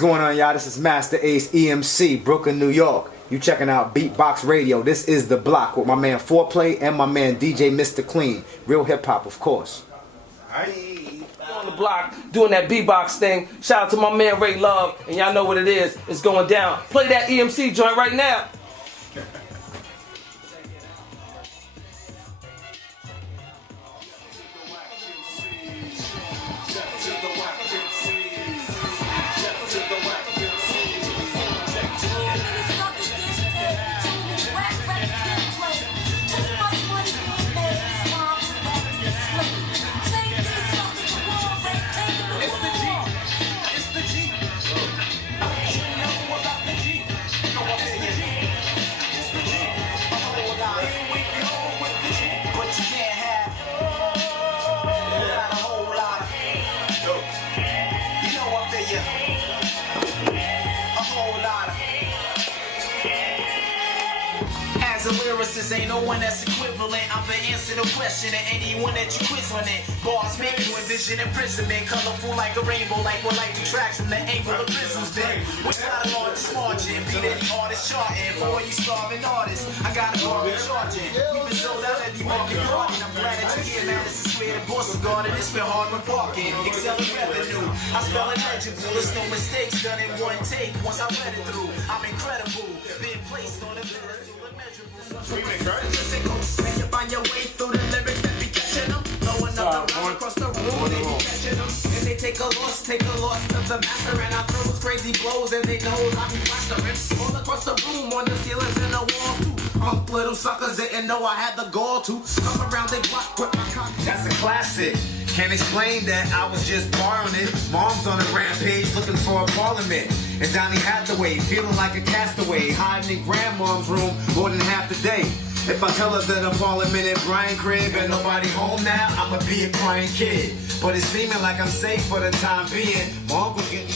What's going on, y'all? This is Masta Ace, eMC, Brooklyn, New York. You checking out Beatbox Radio. This is The Block with my man Foreplay and my man DJ Mr. Clean. Real hip-hop, of course. On the block, doing that beatbox thing. Shout out to my man Ray Love, and y'all know what it is. It's going down. Play that eMC joint right now. As a lyricist, ain't no one that's equivalent. I'm the answer to question to anyone that you quiz on it. Bars make you envision imprisonment, colorful like a rainbow, like what light detracts from the angle of prison's been. We got a largest margin, beat any artist charting. For all you starving artists, I got a bar charging. We've been sold out at the market party. I'm glad that you're here, man. This is where the boss is guarded. It's been hard when parking. Excelling revenue. I spell it legible. There's no mistakes done in one take. Once I read it through, I'm incredible. Been placed on the pedestal. Remix, right? You find your way through the lyrics that be catching them. Throwing up the round across the room, they be catching them. And they take a loss to the master. And I throw crazy blows and they know I be plastering. All across the room, on the ceilings and the walls too. Little suckers didn't know I had the gall to come around they block with my cock. That's a classic. Can't explain that, I was just borrowing it. Mom's on a rampage looking for a parliament. And Donny Hathaway feeling like a castaway, hiding in grandmom's room more than half the day. If I tell her that I'm parliament at Brian crib and nobody home now, I'ma be a crying kid. But it's seeming like I'm safe for the time being. My uncle getting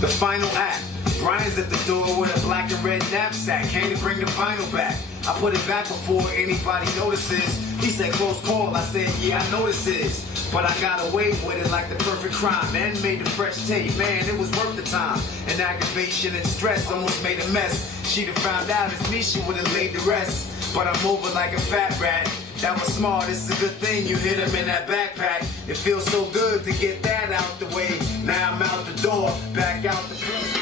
the final act. Brian's at the door with a black and red knapsack. Can't bring the vinyl back. I put it back before anybody notices. He said close call. I said yeah, I know this is. But I got away with it like the perfect crime. Man made the fresh tape. Man, it was worth the time. And aggravation and stress almost made a mess. She'd have found out it's me, she would have laid the rest. But I'm over like a fat rat. That was smart, it's a good thing you hit him in that backpack. It feels so good to get that out the way. Now I'm out the door, back out the place.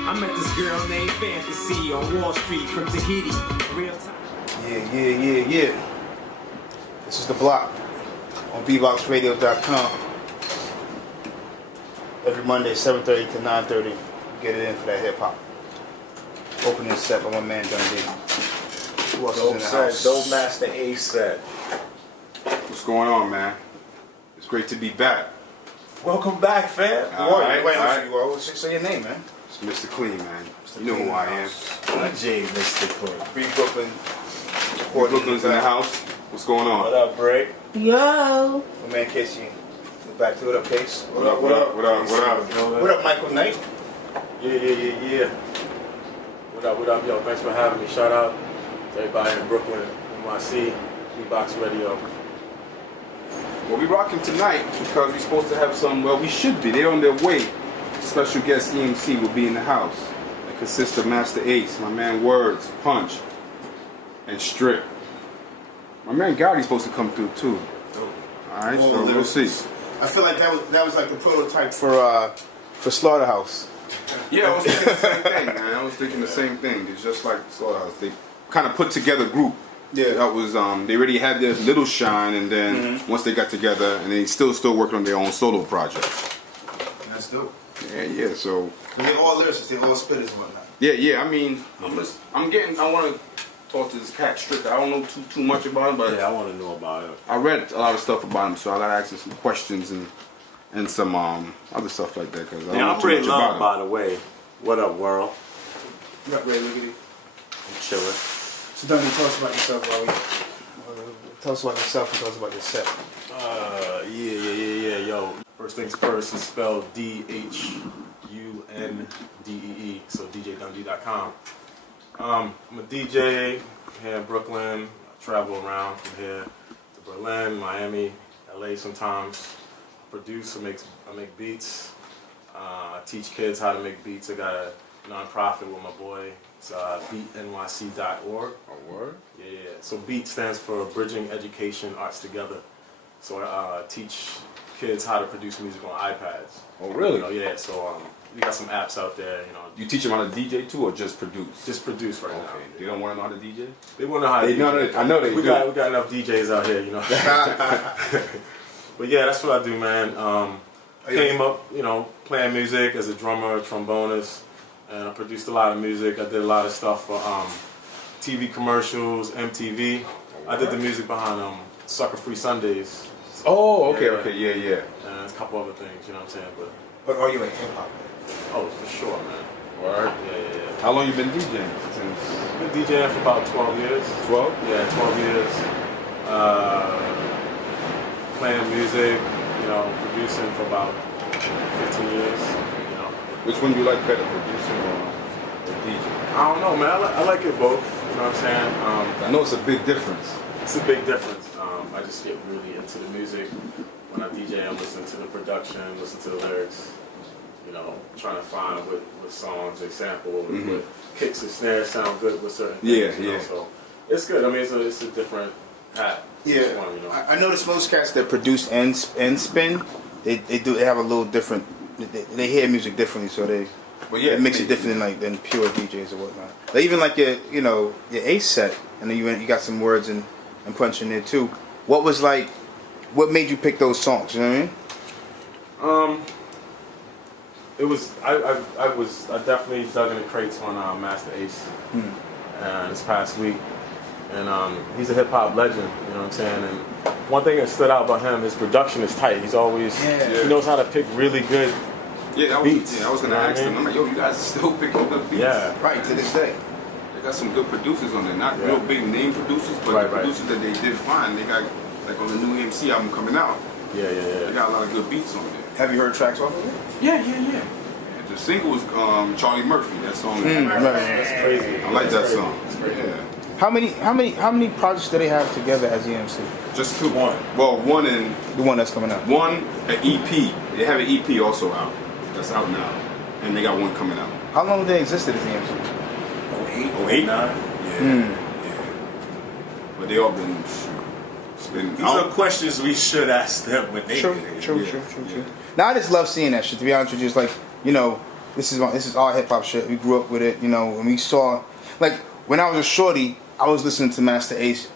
I met this girl named Fantasy on Wall Street from Tahiti. Real time. Yeah. This is The Block on BBOXradio.com. Every Monday, 7:30 to 9:30. Get it in for that hip hop. Opening set by my man Dundee. Who else is in the house? Dope Masta Ace set. What's going on, man? It's great to be back. Welcome back, fam. All right. Say your name, man. It's Mr. Clean, man. You know who I am. I'm Jay, Mr. Clean. Free Brooklyn. Brooklyn's in the house. What's going on? What up, Bray? Yo. My man Casey. Back to it up, Case. What up? What up, Michael Knight? Yeah. What up, yo? Thanks for having me. Shout out to everybody in Brooklyn, NYC, BBOX Radio. Well, we rocking tonight because we're supposed to have some, well, we should be. They're on their way. Special guest eMC will be in the house. It consists of Masta Ace, my man Words, Punch, and Strick. My man Gotti's supposed to come through too. Alright, so we'll see. I feel like that was like the prototype for Slaughterhouse. Yeah, I was thinking the same thing, man. I was thinking the same thing. It's just like Slaughterhouse. They kind of put together a group. Yeah. That was they already had their little shine, and then once they got together, and they still working on their own solo projects. That's dope. Yeah. So they're all lyricists, they're all spitters and whatnot. Yeah. I mean, I want to talk to this cat Strick. I don't know too much about him, but yeah, I want to know about it. I read a lot of stuff about him, so I got to ask him some questions and some other stuff like that because I don't know I'm too Ray much Love, about him. by the way. What up, world? What up, Ray? Look at it. I'm chilling. So Duncan, tell us about yourself while we tell us about yourself and tell us about your set. Yeah. Yo, first things first, it's spelled DHUNDEE, so DJDundee.com. I'm a DJ here in Brooklyn. I travel around from here to Berlin, Miami, LA sometimes. I produce, I make beats. I teach kids how to make beats. I got a non-profit with my boy. It's beatnyc.org. A word? Yeah. So BEAT stands for Bridging Education Arts Together. So I teach kids how to produce music on iPads. Oh, really? You know, yeah. So we got some apps out there. You know. You teach them how to DJ too, or just produce? Just produce right now. Okay. They don't want to know how to DJ? They want to know how to DJ. I know they do. We got enough DJs out here, you know. But yeah, that's what I do, man. Came up, you know, playing music as a drummer, trombonist, and I produced a lot of music. I did a lot of stuff for TV commercials, MTV. I did the music behind Sucker Free Sundays. Oh, okay, Yeah. yeah. And a couple other things, you know what I'm saying? But are you a hip hop? Oh, for sure, man. Word? Yeah. How long you been DJing? Since Been DJing for about 12 years. 12? Yeah, 12 years. Playing music, you know, producing for about 15 years, you know. Which one do you like better, producing or DJing? I don't know, man. I like it both, you know what I'm saying? I know it's a big difference. It's a big difference. I just get really into the music. When I DJ, I'm listening to the production, listen to the lyrics, you know, trying to find what songs they sample, what kicks and snares sound good with certain things. You know? So it's good. I mean, it's a different hat. Yeah, one, you know? I noticed most cats that produce and spin, they have a little different. They hear music differently, so they mix it different than pure DJs or whatnot. Like even like your Ace set, and then you got some words and punch in there too. What made you pick those songs? You know what I mean? It was I definitely dug in the crates on Masta Ace this past week, and he's a hip hop legend. You know what I'm saying? And one thing that stood out about him, his production is tight. He's always he knows how to pick really good beats. I was gonna ask them. I'm like, yo, you guys are still picking good beats? Yeah, Right to this day. They got some good producers on there, not real big name producers, but the producers that they did find, they got like on the new eMC album coming out. Yeah. They got a lot of good beats on there. Have you heard tracks off of it? Yeah. The single was Charlie Murphy. That song. That's crazy. I like that song. Yeah. How many projects do they have together as EMC? Just two. Well, one and The one that's coming out. one an EP. They have an EP also out. That's out now, and they got one coming out. How long have they existed as EMC? 08? Yeah. But they all been spinning. These are questions we should ask them when they True. Now I just love seeing that shit. To be honest with you, it's like, you know, this is our hip hop shit. We grew up with it, you know. When we saw, like, when I was a shorty, I was listening to Masta Ace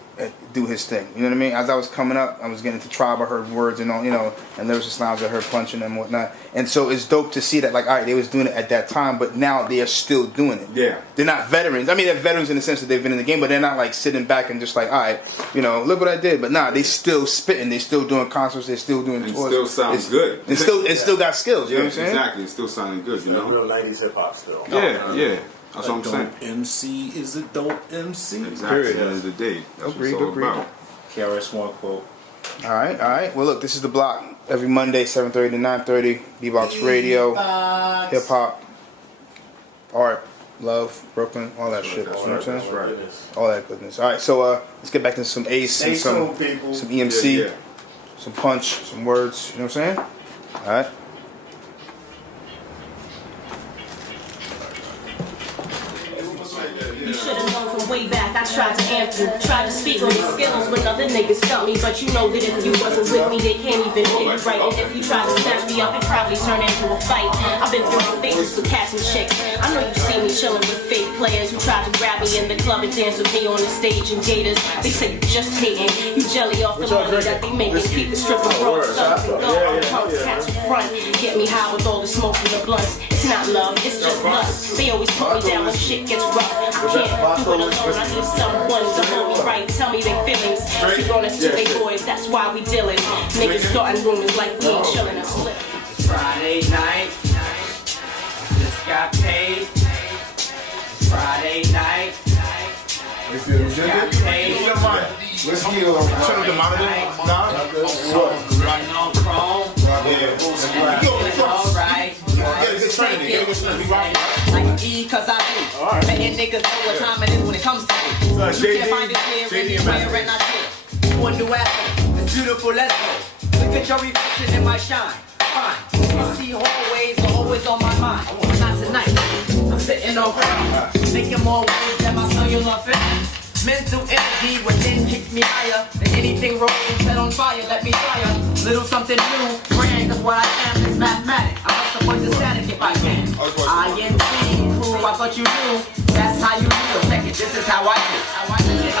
do his thing. You know what I mean? As I was coming up, I was getting into Tribe. I heard words and all, you know, and lyricism. I heard punching and whatnot. And so it's dope to see that, like, all right, they was doing it at that time, but now they are still doing it. Yeah. They're not veterans. I mean, they're veterans in the sense that they've been in the game, but they're not like sitting back and just like, all right, you know, look what I did. But nah, they still spitting. They still doing concerts. They're still doing And tours. still sounds good. It still got skills. You know what I'm saying? Exactly. It's still sounding good. You Real know. 90s hip hop still. Yeah. That's what I'm saying. dope MC is a dope MC. Exactly. At the end of the day, that's what it's all about. KRS-One quote. All right. Well, look, this is the block every Monday, 7:30 to 9:30. BBOX Radio, hip hop, art, love, Brooklyn, all that shit. You know what I'm saying? That's right. All that goodness. All right, so let's get back to some Ace and some EMC, some punch, some words. You know what I'm saying? All right. You should've known from way back, I tried to amp you. Tried to speak on your skills when other niggas felt me. But you know that if you wasn't with me, they can't even hit you right. And if you try to snatch me up, it probably turn into a fight. I've been throwing faces for cats and chicks. I know you see me chilling with fake players who try to grab me in the club and dance with me on the stage in Gators. They say you just hating, you jelly off the money that they making. Keep the stripper broke, stuff and go. I'm punks, cats in front. Get me high with all the smoke from the blunts. It's not love, it's just lust. They always put me down when shit gets rough. I can't do it alone, I need someone to hold me right, tell me their feelings. Keep honest to their boys, that's why we dealing. Niggas starting rumors like we ain't chilling us slip. Friday night, just got paid. Friday night, You feel me? Let's get on. Turn up the monitor. Nah. What? Like E, cause I do. Many niggas know what time it is when it comes to me. You can't find it here anywhere and not here. One new apple, it's beautiful, let's go. Look at your reflection in my shine. Fine. You see hallways are always on my mind. Not tonight. I'm sitting on ground. Making more waves than my cellular phone. Mental energy within kicks me higher than anything wrong set on fire. Let me fire. Little something new. Brand of what I am is mathematics. I must avoid the static if I can. INC, who I thought you knew. That's how you feel. Check it. This is how I do. How I do it.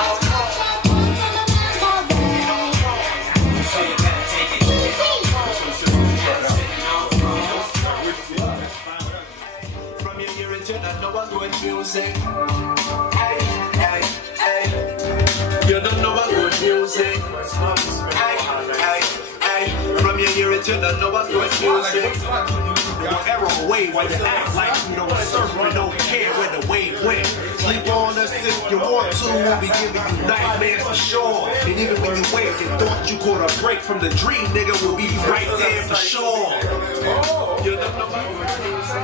From your origin, I know I'm good music. Hey, hey, hey. You don't know I'm good music. Hey, hey, hey. From your origin, I know I'm good music. Arrow away while you act like you don't surf and don't care where the wave went. Sleep on us if you want to. We'll be giving you nightmares for sure. And even when you wake and thought you caught a break from the dream, nigga, we'll be right there for sure. You don't know I'm good music.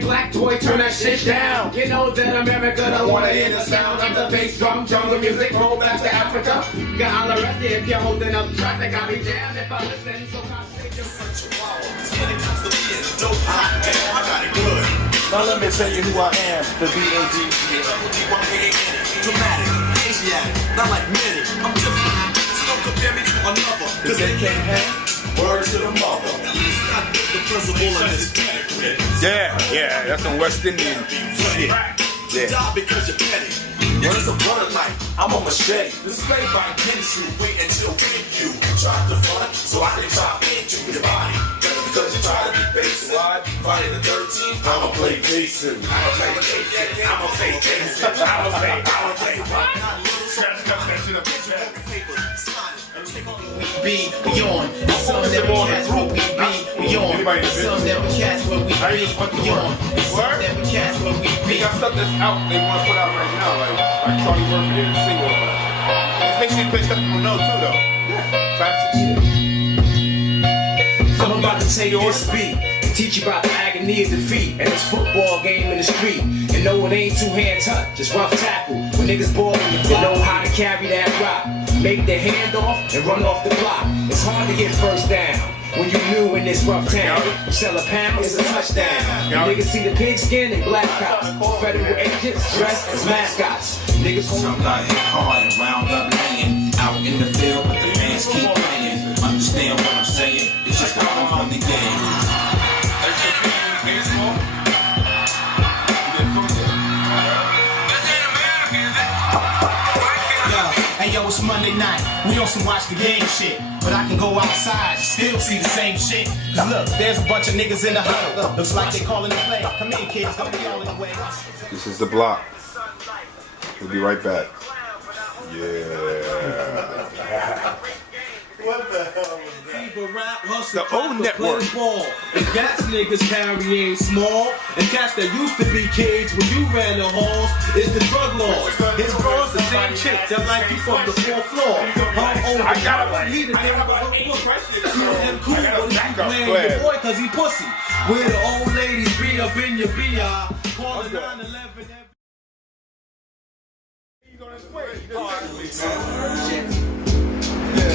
Black boy, turn that shit down. You know that America don't wanna hear the sound of the bass drum, jungle music, roll back to Africa. Got all arrested if you're holding up traffic. I'll be damned if I listen, so concentrate your search of power. When it comes to being dope, I got it good. Now let me tell you who I am, the BAG. Dramatic, Asiatic, not like many. I'm different, so don't compare me to another. Cause they can't hang. Word to the mother. I get the principle in this pedigree. Yeah, that's some West Indian shit. You die because you're petty. What is a butter knife? I'm a machete. Displayed by Gensu. Wait until you try to front so I can chop into your body. Just because you try to be basic. Friday the 13th, I'ma play Jason. I'ma play Jason. I'ma play what? Not little something. We be on. Some that we catch what we be. We on. Some that we catch what we be. We on. Some that we catch what we be. They got stuff that's out they want to put out right now, like Charlie Murphy did a single. Just make sure you play stuff people know too, though. Classic shit. I'm about to take this beat and teach you about the agony of defeat and this football game in the street. And no, it ain't two-hand touch, just rough tackle. When niggas balling, you know how to carry that rock. Make the hand off and run off the block. It's hard to get first down when you new in this rough town. You sell a pound, it's a touchdown. You niggas see the pigskin and black cops. Federal agents dressed as mascots. Niggas hold up hit hard and round up laying. Out in the field, but the fans keep playing. Understand what I'm saying? It's just a fun on the game. Hey yo, it's Monday night. We on some watch the game shit. But I can go outside, still see the same shit. Cause look, there's a bunch of niggas in the huddle. Looks like they calling the play. Come in, kids, don't be all in the way. This is the block. We'll be right back. Yeah. What the hell was that? The old network. And cats niggas carrying small. And cats that used to be kids when you ran the halls. It's the drug laws. His bros the same chick that like you from the 4th floor. I got him. He the name of her book. You him cool, but he playing your boy cause he pussy. Where the old ladies be up in your BI. Call the 911.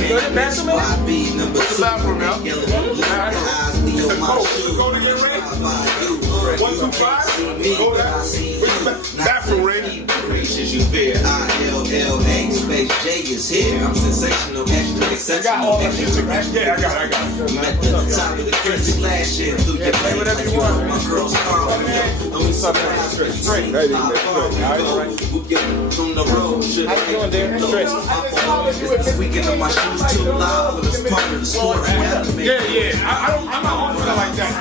Go to the bathroom, man. What's the bathroom, man? Bathroom, Ray. You fear ILLA space J is here. I'm sensational, extra exceptional. Yeah, I got it. Met the top of the crazy last year. Through your play whatever you want. My girl's calling me. Only straight. Baby, Who get from the road? How you doing, Darren? This weekend of my shoes too loud, but it's part of the sport. I'm not on something like that.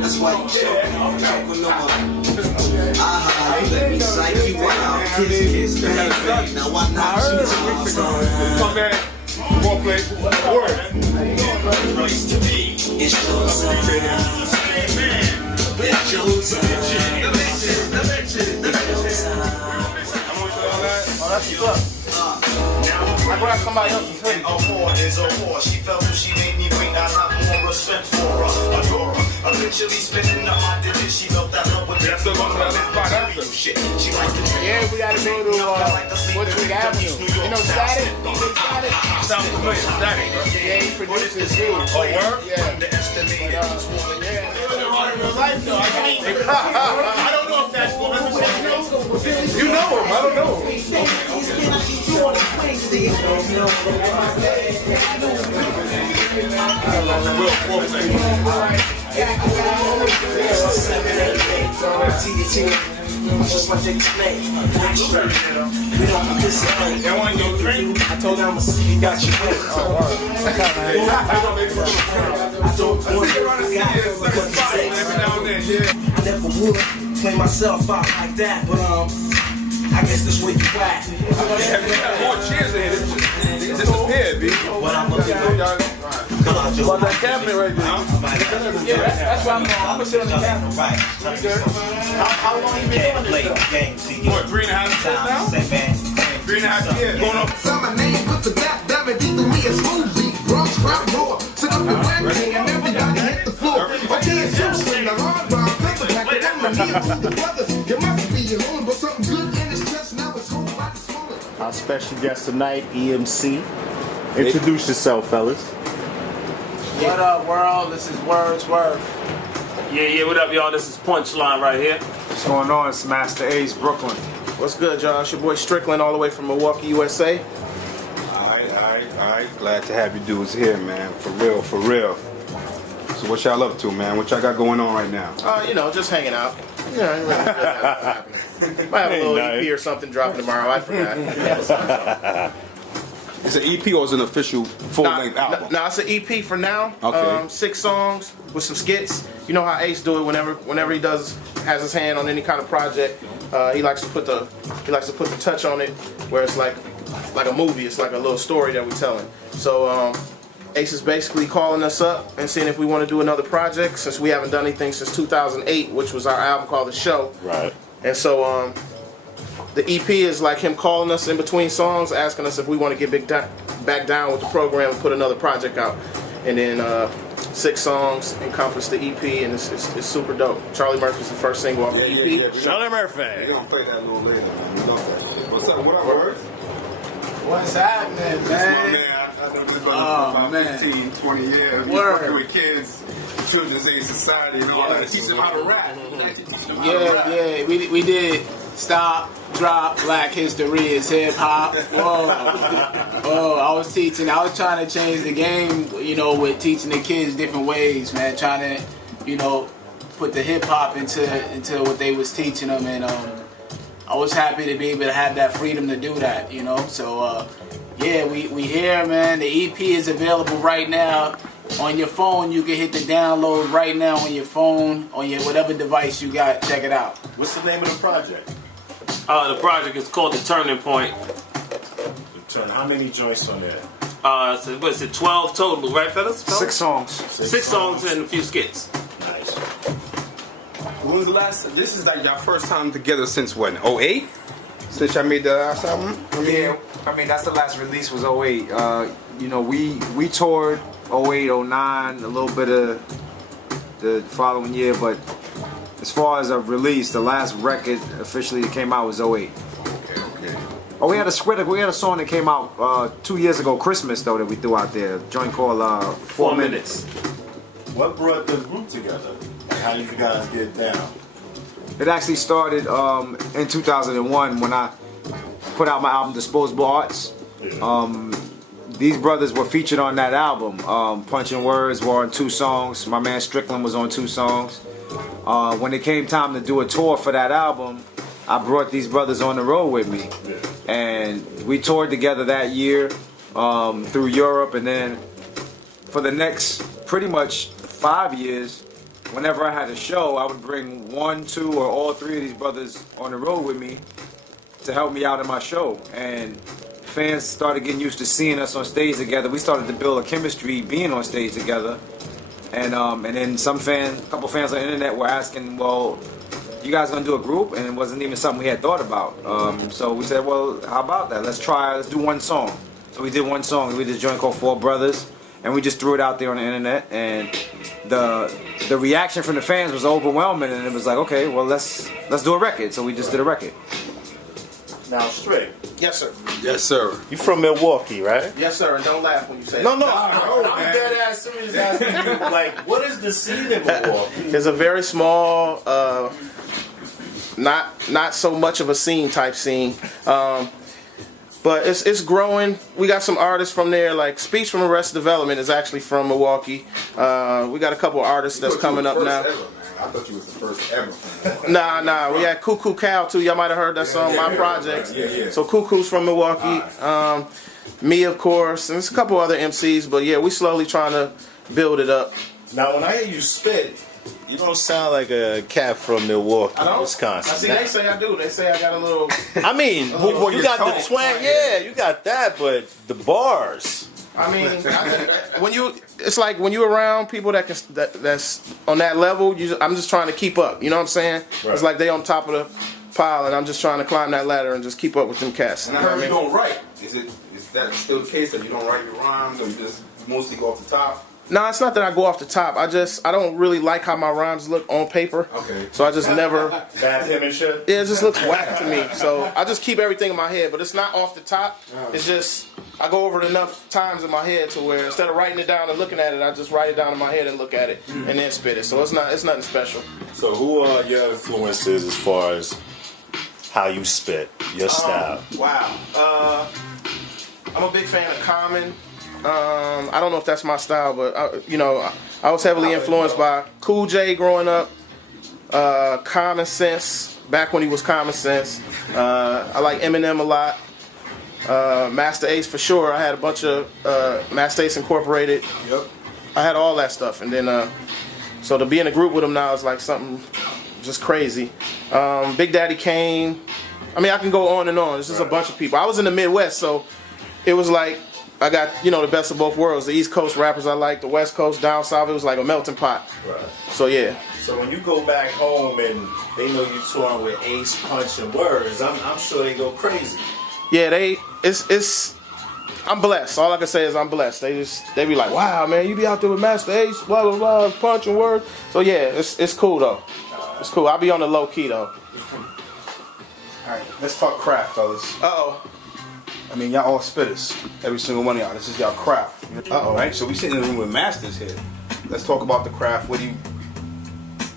That's why you choking on my. You let me psych you out. This my man, ball play, Word. Oh, that's what's up. I grabbed somebody else's hoodie. Is a war. She felt if she made me wait, I have more respect for her. Adore her. Eventually spinning up my digits. She felt that love with That's the one that lives by that shit. She likes to drink. Yeah, we gotta go to Wordsworth Avenue. You know Static? DJ Static? Sounds familiar. Static. Yeah, he produces too. Oh, Word? Yeah. I don't know if that's 100%. You know him. I don't know Just want to explain. We don't participate. You want your drink? I told them you got your drink. I don't want I never would play myself out like that, but I guess that's where you at. More cheers in here. Disappeared, B. But I'm looking at about that cabinet right there. Yeah, that's why I'm gonna sit on the cabinet. How long you been doing this stuff? What, 3.5 years now? 3.5 years. Going up. So my name with the gap, damn it, through me a smooth beat. Bronx crowd roar. Sit up the web king and everybody hit the floor. Okay, it's you swing the hard round, pepper pack it down. Me and the brothers, you must be alone, but something good in his chest now it's home by the smaller. Our special guest tonight, eMC. Introduce yourself, fellas. What up, world? This is Wordsworth. Yeah, what up, y'all? This is Punchline right here. What's going on? It's Masta Ace, Brooklyn. What's good, y'all? It's your boy Stricklin all the way from Milwaukee, USA. All right. Glad to have you dudes here, man. For real. So what y'all up to, man? What y'all got going on right now? You know, just hanging out. Yeah, ain't really happening. Might have a little EP or something dropping tomorrow. I forgot. It's an EP or is it an official full-length album? No, it's an EP for now. Okay. 6 songs with some skits. You know how Ace do it whenever he has his hand on any kind of project. He likes to put the touch on it where it's like a movie. It's like a little story that we're telling. So Ace is basically calling us up and seeing if we want to do another project since we haven't done anything since 2008, which was our album called The Show. Right. And so the EP is like him calling us in between songs, asking us if we want to get back down with the program and put another project out. And then 6 songs encompass the EP, and it's super dope. Charlie Murphy's the first single off the EP. Yeah. Charlie Murphy. We're going to play that a little later, man. We love that. What's up? What up, Words? What's happening, man? I've been living for about 15, 20 years. Word. With kids, Children's Aid Society, and all that. Teach them how to rap. Yeah, we did Stop, Drop, Black History is Hip Hop. Whoa, I was trying to change the game, you know, with teaching the kids different ways, man. Trying to, you know, put the hip hop into what they was teaching them, and I was happy to be able to have that freedom to do that, you know. So yeah, we here, man. The EP is available right now. On your phone, you can hit the download right now on your phone, on your whatever device you got. Check it out. What's the name of the project? The project is called The Turning Point. How many joints on there? So what is it, 12 total, right, fellas? 6 songs. 6 songs and a few skits. Nice. When was the last? This is like y'all first time together since when? 08? Since y'all made the last album? I mean that's the last release was 08. You know, we toured 08, 09, a little bit of the following year, but as far as a release, the last record officially that came out was 08. Okay. Oh, we had a song that came out 2 years ago, Christmas though, that we threw out there. A joint called 4 Minutes. What brought the group together? How did you guys get down? It actually started in 2001 when I put out my album Disposable Arts. These brothers were featured on that album. Punching Words were on 2 songs. My man Stricklin was on 2 songs. When it came time to do a tour for that album, I brought these brothers on the road with me. And we toured together that year through Europe. And then for the next pretty much 5 years, whenever I had a show, I would bring 1, 2, or all 3 of these brothers on the road with me. to help me out in my show. And fans started getting used to seeing us on stage together. We started to build a chemistry being on stage together. And then a couple fans on the internet were asking, well, you guys gonna do a group? And it wasn't even something we had thought about. So we said, well, how about that? Let's do one song. So we did one song. We did a joint called Four Brothers, and we just threw it out there on the internet. And the reaction from the fans was overwhelming, and it was like, okay, well, let's do a record. So we just did a record. Now, Strick. Yes, sir. Yes, sir. You from Milwaukee, right? Yes, sir. And don't laugh when you say No, that. I'm dead ass serious asking you. Like, what is the scene in Milwaukee? It's a very small, not so much of a scene type scene, but it's growing. We got some artists from there. Like Speech from Arrested Development is actually from Milwaukee. We got a couple of artists that's coming up now. I thought you was the first ever from Milwaukee. Nah. We had Cuckoo Cow too. Y'all might have heard that song, My Projects. Yeah. So Cuckoo's from Milwaukee. Me, of course, and there's a couple other MCs. But yeah, we slowly trying to build it up. Now, when I hear you spit, you don't sound like a cat from Milwaukee, Wisconsin. See, they say I do. They say I got a little. I mean, you got the twang. Yeah, you got that, but the bars. I mean, it's like when you're around people that's on that level. I'm just trying to keep up. You know what I'm saying? Right. It's like they on top of the pile, and I'm just trying to climb that ladder and just keep up with them cats. And I heard you don't write. Is that still the case that you don't write your rhymes, or you just mostly go off the top? No, it's not that I go off the top. I don't really like how my rhymes look on paper. Okay. So I just never. Bad him and shit. Yeah, it just looks whack to me. So I just keep everything in my head, but it's not off the top. It's just I go over it enough times in my head to where instead of writing it down and looking at it, I just write it down in my head and look at it and then spit it. So it's nothing special. So who are your influences as far as how you spit, your style? Wow. I'm a big fan of Common. I don't know if that's my style, but I was heavily influenced by Cool J growing up. Common Sense, back when he was Common Sense. I like Eminem a lot. Masta Ace for sure. I had a bunch of Masta Ace Incorporated. Yep. I had all that stuff, and then so to be in a group with him now is like something just crazy. Big Daddy Kane. I mean, I can go on and on. It's just a bunch of people. I was in the Midwest, so it was like I got the best of both worlds. The East Coast rappers I like, the West Coast, down south. It was like a melting pot. Right. So yeah. So when you go back home and they know you touring with Ace, Punch, and Words, I'm sure they go crazy. Yeah, I'm blessed. All I can say is I'm blessed. They be like, wow, man, you be out there with Masta Ace, blah blah blah, Punch and Words. So yeah, it's cool though. It's cool. I'll be on the low key though. All right, let's talk craft, fellas. I mean, y'all all spitters. Every single one of y'all. This is y'all craft. Right? So we sitting in the room with masters here. Let's talk about the craft. What do you,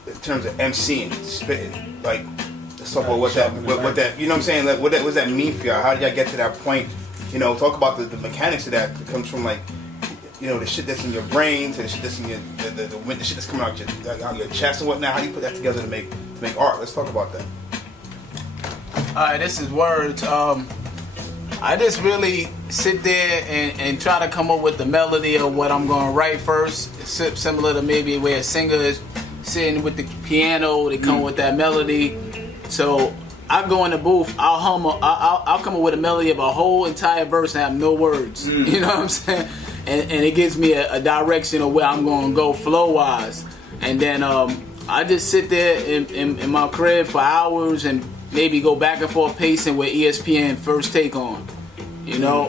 in terms of emceeing, spitting, like, let's talk about what that, you know what I'm saying? Like, what does that mean for y'all? How did y'all get to that point? Talk about the mechanics of that. It comes from like, the shit that's in your brain to the shit that's in your, the shit that's coming out your chest and whatnot. How do you put that together to make art? Let's talk about that. Alright, this is Words. I just really sit there and try to come up with the melody of what I'm going to write first. It's similar to maybe where a singer is sitting with the piano, they come with that melody. So I go in the booth, I'll come up with a melody of a whole entire verse and have no words. You know what I'm saying? And it gives me a direction of where I'm going to go flow-wise. And then I just sit there in my crib for hours and maybe go back and forth pacing with ESPN First Take on,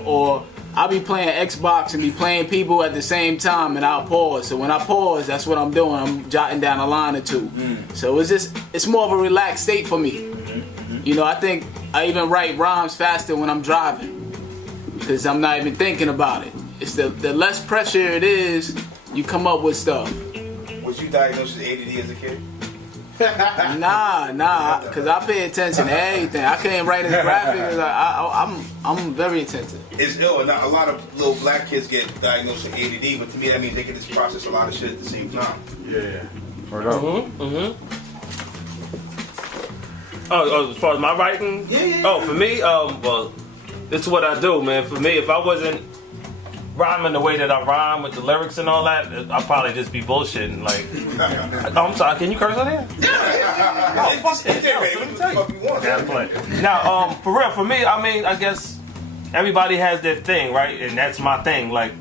or I'll be playing Xbox and be playing people at the same time, and I'll pause. So when I pause, that's what I'm doing. I'm jotting down a line or two. So it's more of a relaxed state for me. I think I even write rhymes faster when I'm driving because I'm not even thinking about it. It's the less pressure it is, you come up with stuff. Was you diagnosed with ADD as a kid? Nah, because I pay attention to everything. I can't write as graphic as I'm very attentive. It's ill. Now, a lot of little black kids get diagnosed with ADD, but to me that means they can just process a lot of shit at the same time. Yeah. Oh, as far as my writing? Yeah. Oh, for me, well, it's what I do, man. For me, if I wasn't rhyming the way that I rhyme with the lyrics and all that, I'll probably just be bullshitting. Like, oh, I'm sorry, can you curse on here? Oh, fuck it. Yo, so let me tell you. Yeah, play. Now, for real, for me, I mean, I guess everybody has their thing, right? And that's my thing. Like,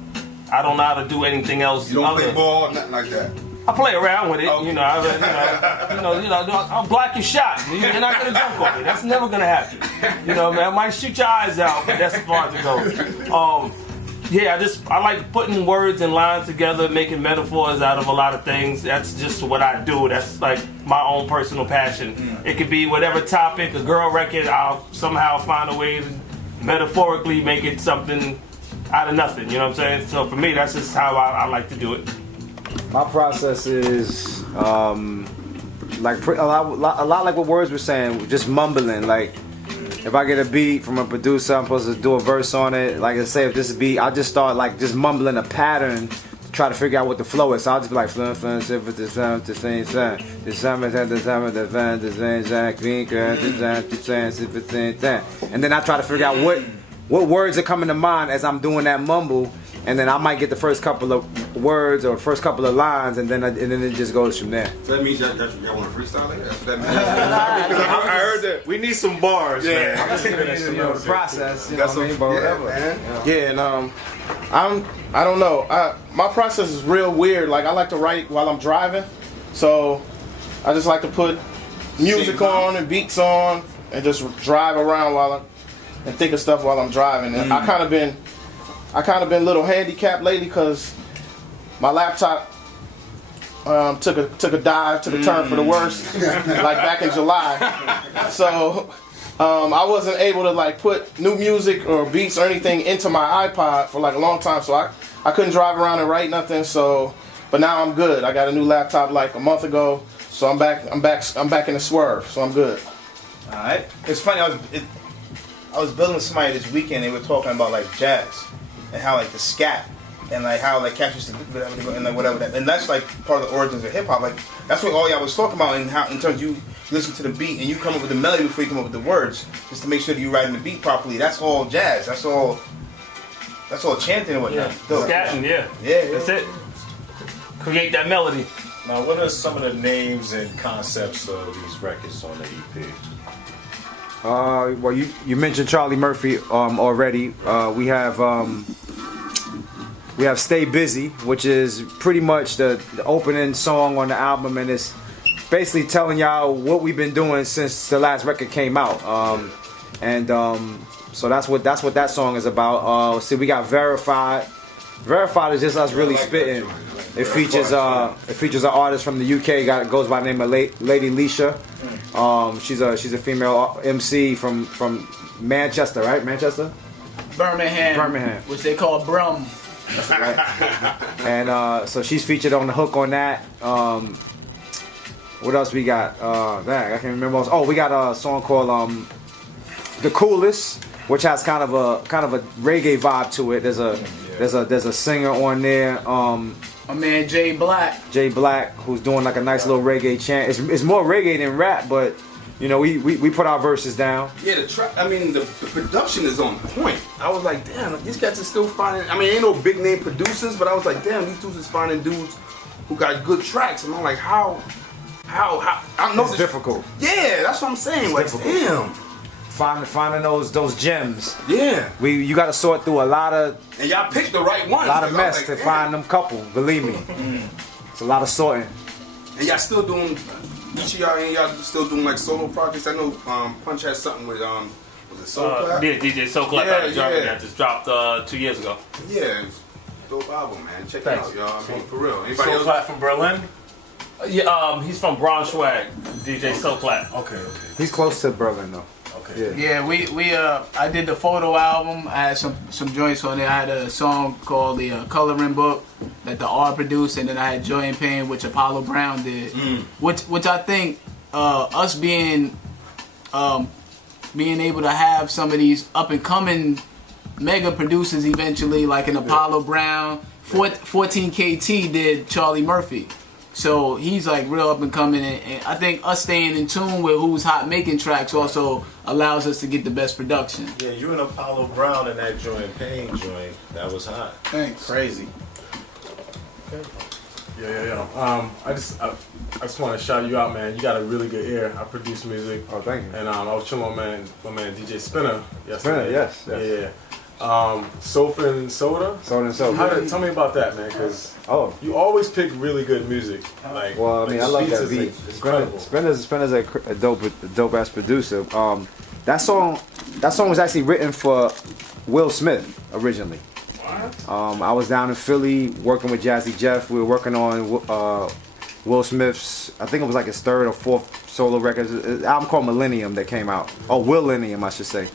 I don't know how to do anything else. You don't play ball, nothing like that. I play around with it, you know. I'm block your shot. You're not gonna dunk on me. That's never gonna happen. You know, man. I might shoot your eyes out, but that's as far as it goes. Yeah, I like putting words and lines together, making metaphors out of a lot of things. That's just what I do. That's like my own personal passion. It could be whatever topic, a girl record. I'll somehow find a way to metaphorically make it something out of nothing. You know what I'm saying? So for me, that's just how I like to do it. My process is like a lot like what Words were saying, just mumbling. Like if I get a beat from a producer, I'm supposed to do a verse on it. Like I say, if this is a beat, I'll just start like just mumbling a pattern to try to figure out what the flow is. So I'll just be like, and then I try to figure out what words are coming to mind as I'm doing that mumble. And then I might get the first couple of words or first couple of lines, and then it just goes from there. So that means y'all want to freestyle it? That's what that means. I heard that. We need some bars, man. I'm just thinking it's the process. You know what I mean? But and I don't know. My process is real weird. Like I like to write while I'm driving, so I just like to put music on and beats on and just drive around and think of stuff while I'm driving. And I kind of been a little handicapped lately because my laptop took a dive, took a turn for the worse, like back in July. So I wasn't able to like put new music or beats or anything into my iPod for like a long time. So I couldn't drive around and write nothing. So, but now I'm good. I got a new laptop like a month ago, so I'm back in the swerve. So I'm good. All right. It's funny. I was building somebody this weekend. They were talking about like jazz. And how like the scat and like how like captures the and like whatever that, and that's like part of the origins of hip hop. Like that's what all y'all was talking about, and how in terms you listen to the beat and you come up with the melody before you come up with the words, just to make sure that you're writing the beat properly. That's all jazz. That's all chanting and whatnot. Yeah. Scatting, yeah. That's it. Create that melody. Now, what are some of the names and concepts of these records on the EP? Well, you mentioned Charlie Murphy already. We have Stay Busy, which is pretty much the opening song on the album, and it's basically telling y'all what we've been doing since the last record came out. So that's what that song is about. See, we got Verified. Verified is just us really spitting. It features an artist from the UK. Goes by the name of Lady Leisha. She's a female MC from Manchester, right? Manchester? Birmingham. Which they call Brum. Right. And so she's featured on the hook on that. What else we got? I can't remember. Oh, we got a song called The Coolest, which has kind of a reggae vibe to it. There's a singer on there. My man Jay Black, who's doing like a nice little reggae chant. It's more reggae than rap, but you know we put our verses down. Yeah, the production is on point. I was like, damn, these guys are still finding. I mean, ain't no big name producers, but I was like, damn, these dudes is finding dudes who got good tracks, and I'm like, how? I know it's difficult. Yeah, that's what I'm saying. Like, damn. Finding those gems. Yeah. You got to sort through a lot of. And y'all picked the right ones. A lot of mess to find them couple. Believe me, it's a lot of sorting. And y'all still doing? Each of y'all still doing like solo projects? I know Punch had something with was it Soul Clap? Yeah, DJ Soul Clap that just dropped 2 years ago. Yeah, dope album, man. Check it out, y'all. I mean, for real. Anybody Soul else? Clap from Berlin? Yeah, he's from Braunschweig. DJ Soul Clap. Okay. He's close to Berlin though. Yeah, we I did the photo album. I had some joints on there. I had a song called the Coloring Book that the R produced, and then I had Joy and Pain, which Apollo Brown did. Which I think us being able to have some of these up and coming mega producers eventually, like an Apollo Brown, 14 KT did Charlie Murphy. So he's like real up and coming, and I think us staying in tune with who's hot making tracks also allows us to get the best production. Yeah, you and Apollo Brown in that joint, Pain joint, that was hot. Thanks. Crazy. Okay. Yeah. I just want to shout you out, man. You got a really good ear. I produce music. Oh, thank you. And I was chilling with my man DJ Spinner yesterday. Spinner, yes. Yeah. Soap and Soda. Soda and Soda. Tell me about that, man, because you always pick really good music. Like, well, I mean, I love that beat. Spinner's a dope ass producer. That song was actually written for Will Smith originally. I was down in Philly working with Jazzy Jeff. We were working on Will Smith's, I think it was like his third or fourth solo record. An album called Millennium that came out. Oh, Willennium, I should say.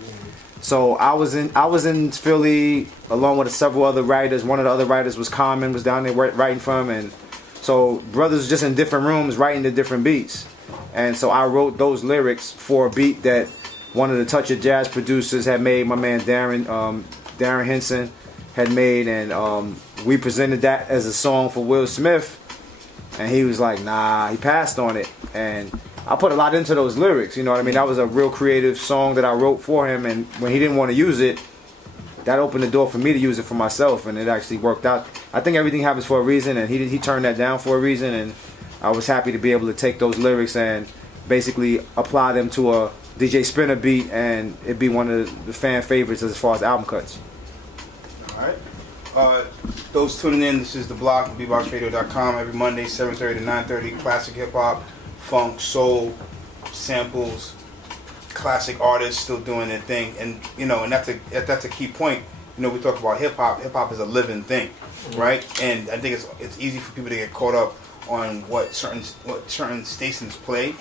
So I was in Philly along with several other writers. One of the other writers was Common, was down there writing for him, and so brothers just in different rooms writing the different beats. And so I wrote those lyrics for a beat that one of the Touch of Jazz producers had made. My man Darren Henson had made, and we presented that as a song for Will Smith, and he was like, nah, he passed on it. And I put a lot into those lyrics, you know what I mean? That was a real creative song that I wrote for him, and when he didn't want to use it, that opened the door for me to use it for myself, and it actually worked out. I think everything happens for a reason, and he turned that down for a reason, and I was happy to be able to take those lyrics and basically apply them to a DJ Spinner beat, and it'd be one of the fan favorites as far as album cuts. All right. Those tuning in, this is The Block, BBOXradio.com, every Monday, 7:30 to 9:30, classic hip-hop, funk, soul, samples, classic artists still doing their thing, and and that's a key point. We talk about hip hop is a living thing, right? And I think it's easy for people to get caught up on what certain stations play,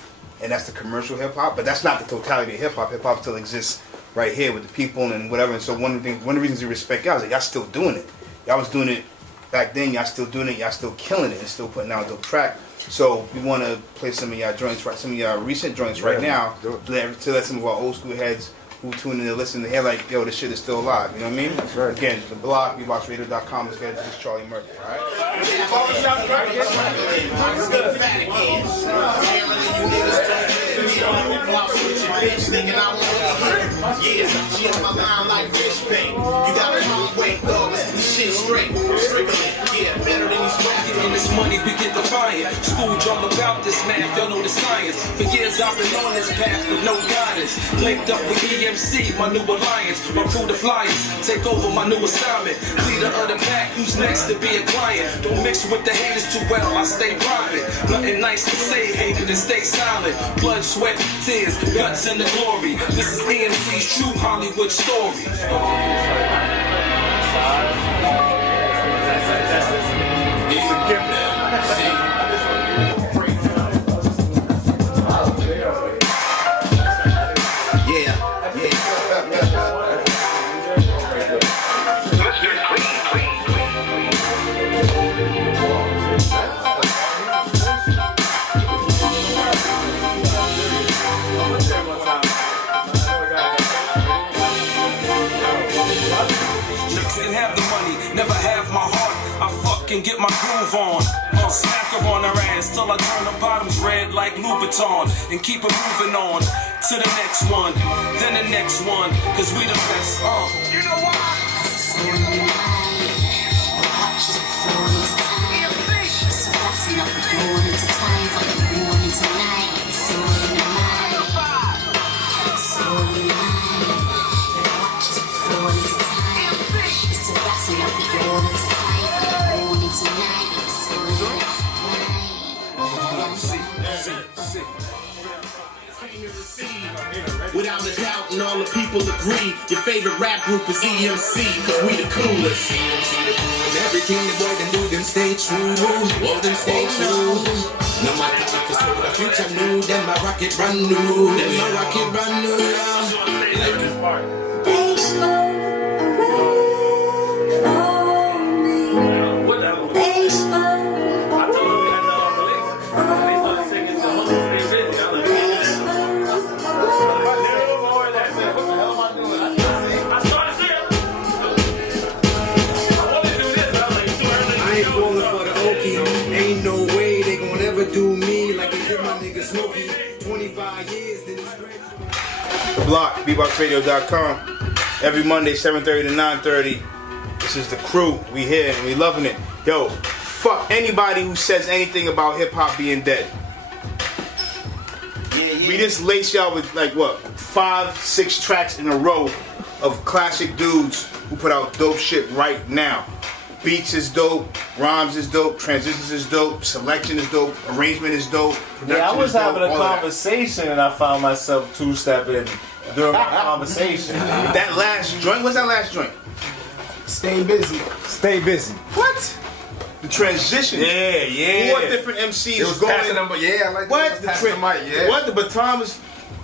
and that's the commercial hip hop, but that's not the totality of hip hop. Hip hop still exists right here with the people and whatever. And so one of the reasons we respect y'all is that y'all still doing it. Y'all was doing it back then, y'all still doing it, y'all still killing it and still putting out a dope track. So we want to play some of y'all joints, some of y'all recent joints right now, to let some of our old school heads who tune in to listen to hear like, yo, this shit is still alive. You know what I mean? That's right. Again, The Block, BBOXradio.com. Let's get into this Charlie Murphy. All right. My line like fish bait. You got a long way, dog. This shit straight. Stricklin, yeah, better than these rappers. In this money we get defiant. School drum about this math, y'all know the science. For years I've been on this path with no guidance. Linked up with eMC, my new alliance. My crew the flyers, take over my new assignment. Leader of the pack, who's next to be a client. Don't mix with the haters too well, I stay private. Nothing nice to say, hated and stay silent. Blood, sweat, tears, guts and the glory. This is eMC's true Hollywood story. It's a gift now. And get my groove on, smack her on her ass till I turn the bottoms red like Louboutin, and keep it moving on to the next one, then the next one, cause we the best. You know why? Without a doubt, and all the people agree, your favorite rap group is eMC, cause we the coolest. Everything the boy them do, them stay true. Oh, them stay true. No matter if it's old or future new, them my rocket brand new. Them my rocket brand new, yeah. Like they slow away for me. They slow. Smokey, 25 years, then it's great. Block, BBOXradio.com. Every Monday, 7:30 to 9:30. This is the crew. We here and we loving it. Yo, fuck anybody who says anything about hip hop being dead. We just lace y'all with like what, 5-6 tracks in a row of classic dudes who put out dope shit right now. Beats is dope, rhymes is dope, transitions is dope, selection is dope, arrangement is dope. Yeah, I was having a conversation conversation and I found myself two-stepping during my conversation. That last joint, what's that last joint? Stay busy. Stay busy. What? The transition. Yeah. 4 different MCs It was going. passing them, but yeah, I like What? the passing the mic, yeah. What? The baton was.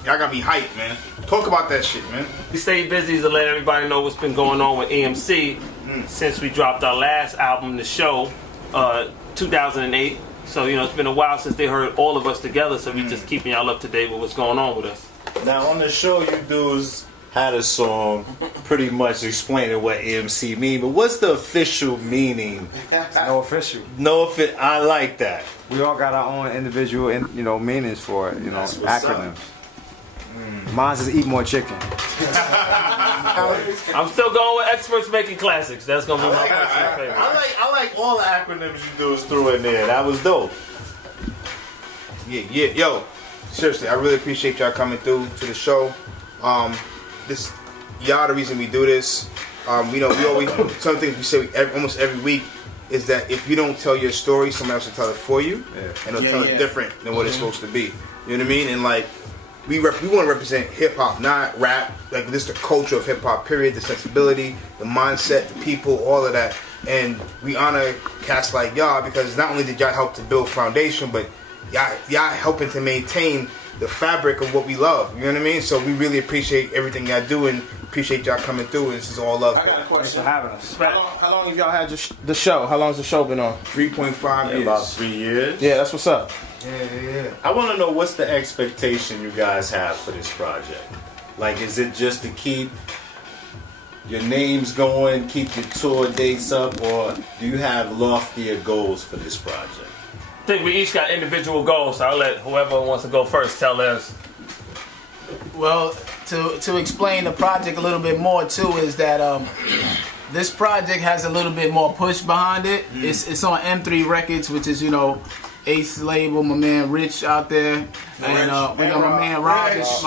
Y'all got me hyped, man. Talk about that shit, man. We stay busy to let everybody know what's been going on with eMC since we dropped our last album, The Show, 2008. So, you know, it's been a while since they heard all of us together, so we just keeping y'all up to date with what's going on with us. Now, on the show, you dudes had a song pretty much explaining what eMC mean, but what's the official meaning? No official. I like that. We all got our own individual, meanings for it. That's what's acronyms. Mine's is eat more chicken. I'm still going with experts making classics. That's gonna be my personal favorite. I like all the acronyms you dudes threw in there. That was dope. Yeah. Yo, seriously, I really appreciate y'all coming through to the show. Y'all the reason we do this. We always, some things we say almost every week is that if you don't tell your story, somebody else will tell it for you, and they'll tell it different than what it's supposed to be. You know what I mean? And like, we want to represent hip hop, not rap. Like, this the culture of hip hop. Period. The sensibility, the mindset, the people, all of that. And we honor cats like y'all because not only did y'all help to build foundation, but y'all helping to maintain the fabric of what we love. You know what I mean? So we really appreciate everything y'all do and appreciate y'all coming through. And this is all love. I got a question. Thanks for having us. How long have y'all had the show? How long's the show been on? 3.5 years. About 3 years. Yeah, that's what's up. Yeah. I want to know what's the expectation you guys have for this project. Like, is it just to keep your names going, keep your tour dates up, or do you have loftier goals for this project? I think we each got individual goals, so I'll let whoever wants to go first tell theirs. Well, to explain the project a little bit more too is that this project has a little bit more push behind it. It's on M3 Records, which is Ace label, my man Rich out there, and we got my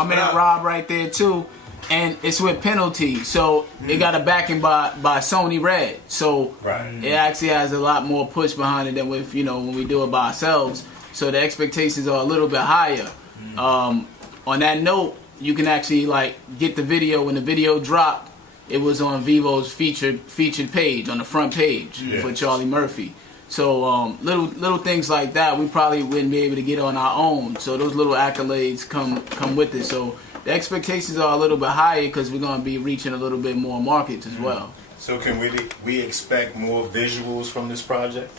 man Rob right there too, and it's with Penalty, so it got a backing by Sony Red, so it actually has a lot more push behind it than with when we do it by ourselves. So the expectations are a little bit higher. On that note, you can actually get the video. When the video dropped, it was on Vivo's featured page on the front page for Charlie Murphy. So little things like that we probably wouldn't be able to get on our own. So those little accolades come with it. So the expectations are a little bit higher because we're going to be reaching a little bit more markets as well. So can we expect more visuals from this project?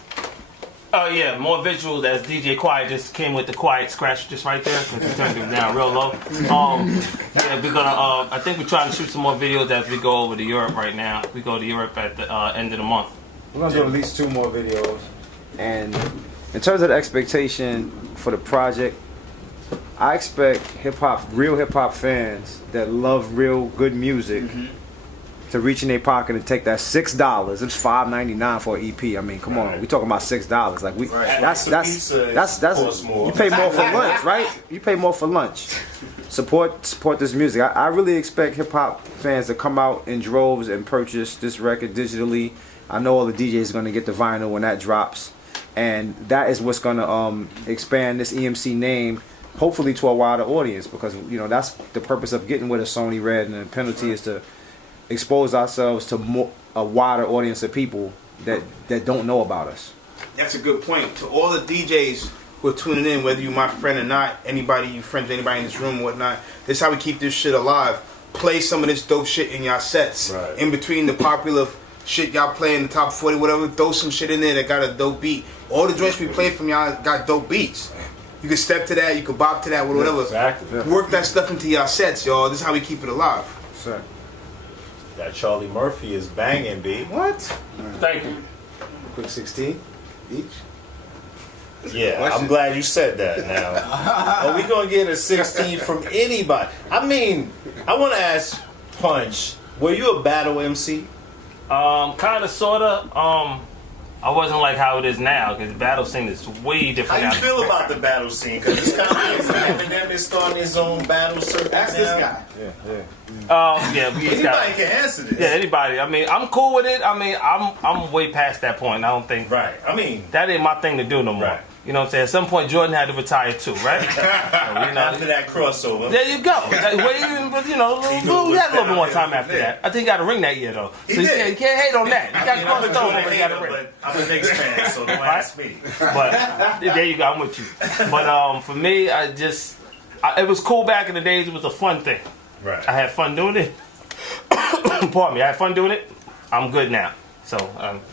Oh yeah, more visuals as DJ Quiet just came with the quiet scratch just right there because he turned it down real low. Yeah, we're gonna. I think we're trying to shoot some more videos as we go over to Europe right now. We go to Europe at the end of the month. We're gonna do at least 2 more videos. And in terms of the expectation for the project, I expect real hip hop fans that love real good music to reach in their pocket and take that $6. It's $5.99 for an EP. I mean, come on, we talking about $6. Like that's you pay more for lunch, right? You pay more for lunch. Support this music. I really expect hip hop fans to come out in droves and purchase this record digitally. I know all the DJs are gonna get the vinyl when that drops, and that is what's gonna expand this eMC name, hopefully to a wider audience, because that's the purpose of getting with a Sony Red, and the Penalty is to expose ourselves to a wider audience of people that don't know about us. That's a good point. To all the DJs who are tuning in, whether you're my friend or not, anybody you friends, anybody in this room or whatnot, this is how we keep this shit alive. Play some of this dope shit in y'all sets. Right. In between the popular shit y'all play in the top 40, whatever, throw some shit in there that got a dope beat. All the joints we play from y'all got dope beats. You can step to that, you can bop to that, whatever. Exactly. Work that stuff into y'all sets, y'all. This is how we keep it alive. Sir. That Charlie Murphy is banging, B. What? Thank you. Quick 16 each. Yeah, I'm glad you said that now. Are we going to get a 16 from anybody? I mean, I want to ask Punch, were you a battle MC? Kind of, sort of. I wasn't like how it is now, because the battle scene is way different now. How you feel about the battle scene? Because it's kind of Eminem is starting his own battle circuit. That's this guy. Anybody can answer this. Yeah, anybody. I mean, I'm cool with it. I mean, I'm way past that point. I don't think. Right. I mean, that ain't my thing to do no more. Right. You know what I'm saying? At some point, Jordan had to retire too, right? So, after that crossover. There you go. But you know, we had a little bit more time after that. I think he got a ring that year though. So you can't hate on that. You got crossed over, but he got a ring. But I'm a Knicks fan, so don't ask me. But there you go. I'm with you. But for me, it was cool back in the days. It was a fun thing. Right. I had fun doing it. Pardon me. I had fun doing it. I'm good now. So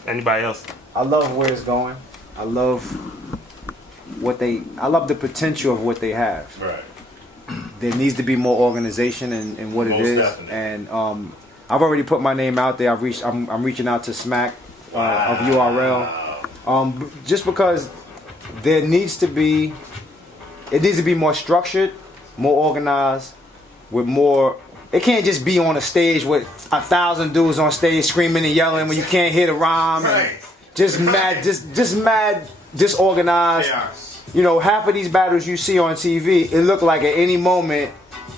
anybody else? I love where it's going. I love the potential of what they have. Right. There needs to be more organization in what it is. Definitely. And I've already put my name out there. I'm reaching out to Smack of URL. Just because it needs to be more structured, more organized, with more. It can't just be on a stage with 1,000 dudes on stage screaming and yelling when you can't hit a rhyme. Right. And just mad, disorganized. Chaos. You know, half of these battles you see on TV, it look like at any moment